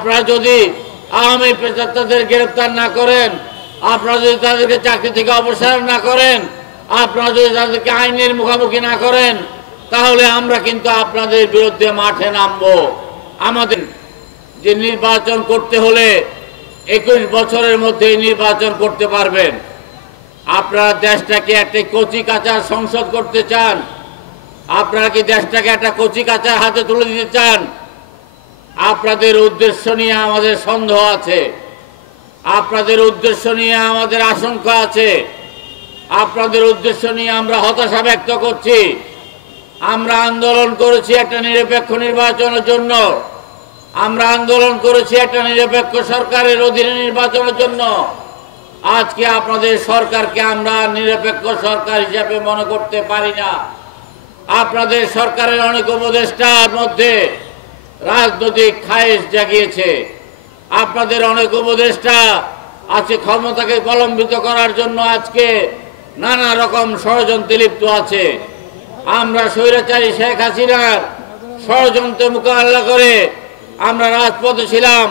আপনারা যদি আওয়ামী পেশাদারদের গ্রেফতার না করেন, আপনারা যদি তাদেরকে চাকরি থেকে অপসারণ না করেন, আপনারা যদি তাদেরকে আইনের মুখোমুখি না করেন, তাহলে আমরা কিন্তু আপনাদের বিরুদ্ধে মাঠে নামবো। আমাদের যে নির্বাচন করতে হলে 21 বছরের মধ্যে নির্বাচন করতে পারবেন। আপনারা দেশটাকে একটা কচি কাঁচার সংসদ করতে চান? আপনারা কি দেশটাকে একটা কচি কাঁচার হাতে তুলে দিতে চান? আপনাদের উদ্দেশ্য নিয়ে আমাদের সন্দেহ আছে, আপনাদের উদ্দেশ্য নিয়ে আমাদের আশঙ্কা আছে, আপনাদের উদ্দেশ্য নিয়ে আমরা হতাশা ব্যক্ত করছি। আমরা আন্দোলন করেছি একটা নিরপেক্ষ নির্বাচনের জন্য, আমরা আন্দোলন করেছি একটা নিরপেক্ষ সরকারের অধীনে নির্বাচনের জন্য। আজকে আপনাদের সরকারকে আমরা নিরপেক্ষ সরকার হিসেবে মনে করতে পারি না। আপনাদের সরকারের অনেক উপদেষ্টার মধ্যে রাজনৈতিক খায়েশ জাগিয়েছে। আপনাদের অনেক উপদেষ্টা আছে ক্ষমতাকে কলঙ্কিত করার জন্য আজকে নানা রকম ষড়যন্ত্রে লিপ্ত আছে। আমরা স্বৈরাচারী শেখ হাসিনার ষড়যন্ত্র মোকাবেলা করে আমরা রাজপথে ছিলাম।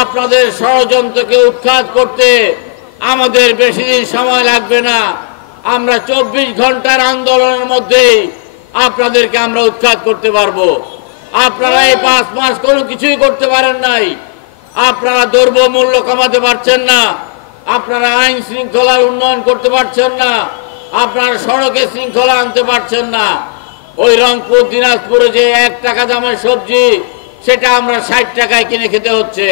আপনাদের ষড়যন্ত্রকে উৎখাত করতে আমাদের বেশি দিন সময় লাগবে না। আমরা 24 ঘন্টার আন্দোলনের মধ্যেই আপনাদেরকে আমরা উৎখাত করতে পারবো। আপনারা এই 5 মাস কোনো কিছুই করতে পারেন নাই। আপনারা দ্রব্যমূল্য কমাতে পারছেন না, আপনারা আইন শৃঙ্খলার উন্নয়ন করতে পারছেন না, আপনারা সড়কে শৃঙ্খলা আনতে পারছেন না। ওই রংপুর দিনাজপুরে যে 1 টাকা দামের সবজি সেটা আমরা 60 টাকায় কিনে খেতে হচ্ছে।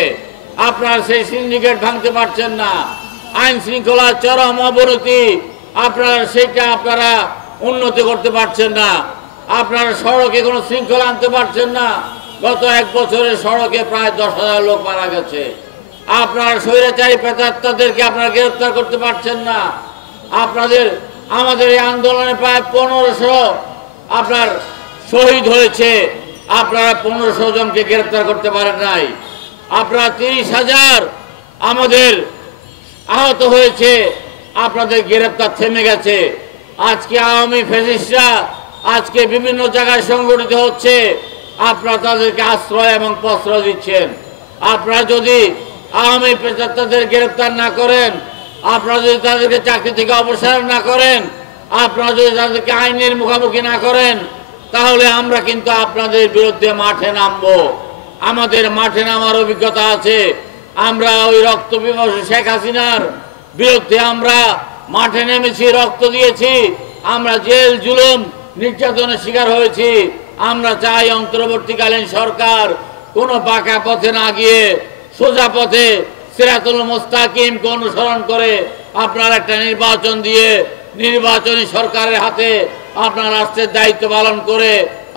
আপনারা সেই সিন্ডিকেট ভাঙতে পারছেন না। আইন শৃঙ্খলার চরম অবনতি, আপনারা উন্নতি করতে পারছেন না। আপনারা সড়কে কোনো শৃঙ্খলা আনতে পারছেন না। গত 1 বছরে সড়কে প্রায় 10,000 লোক মারা গেছে। আপনারা স্বৈরাচারী পেশাদারদেরকে আপনারা গ্রেফতার করতে পারছেন না। আমাদের এই আন্দোলনে প্রায় 1500 আপনার শহীদ হয়েছে, আপনারা 1500 জনকে গ্রেফতার করতে পারেন নাই। আপনারা 30,000 আমাদের আহত হয়েছে, আপনাদের গ্রেফতার থেমে গেছে। আজকে আওয়ামী ফ্যাসিস্টরা আজকে বিভিন্ন জায়গায় সংগঠিত হচ্ছে, আপনারা তাদেরকে আশ্রয় এবং প্রশ্রয় দিচ্ছেন। আপনারা যদি আওয়ামী পেশাদারদের গ্রেফতার না করেন, আপনারা যদি তাদেরকে চাকরি থেকে অপসারণ না করেন, আপনারা যদি তাদেরকে আইনের মুখোমুখি না করেন, তাহলে আমরা কিন্তু আপনাদের বিরুদ্ধে মাঠে নামবো। আমাদের মাঠে নামার অভিজ্ঞতা আছে। আমরা ওই রক্ত পিপাসু শেখ হাসিনার বিরুদ্ধে আমরা মাঠে নেমেছি, রক্ত দিয়েছি, আমরা জেল জুলুম নির্যাতনের শিকার হয়েছি। আমরা চাই অন্তর্বর্তীকালীন সরকার কোনো বাঁকা পথে না গিয়ে সোজা পথে সিরাতুল মুস্তাকিমকে অনুসরণ করে আপনার একটা নির্বাচন দিয়ে নির্বাচনী সরকারের হাতে আপনার রাষ্ট্রের দায়িত্ব পালন করে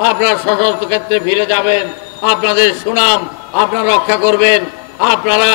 আপনার সশস্ত্র ক্ষেত্রে ফিরে যাবেন। আপনাদের সুনাম আপনারা রক্ষা করবেন। আপনারা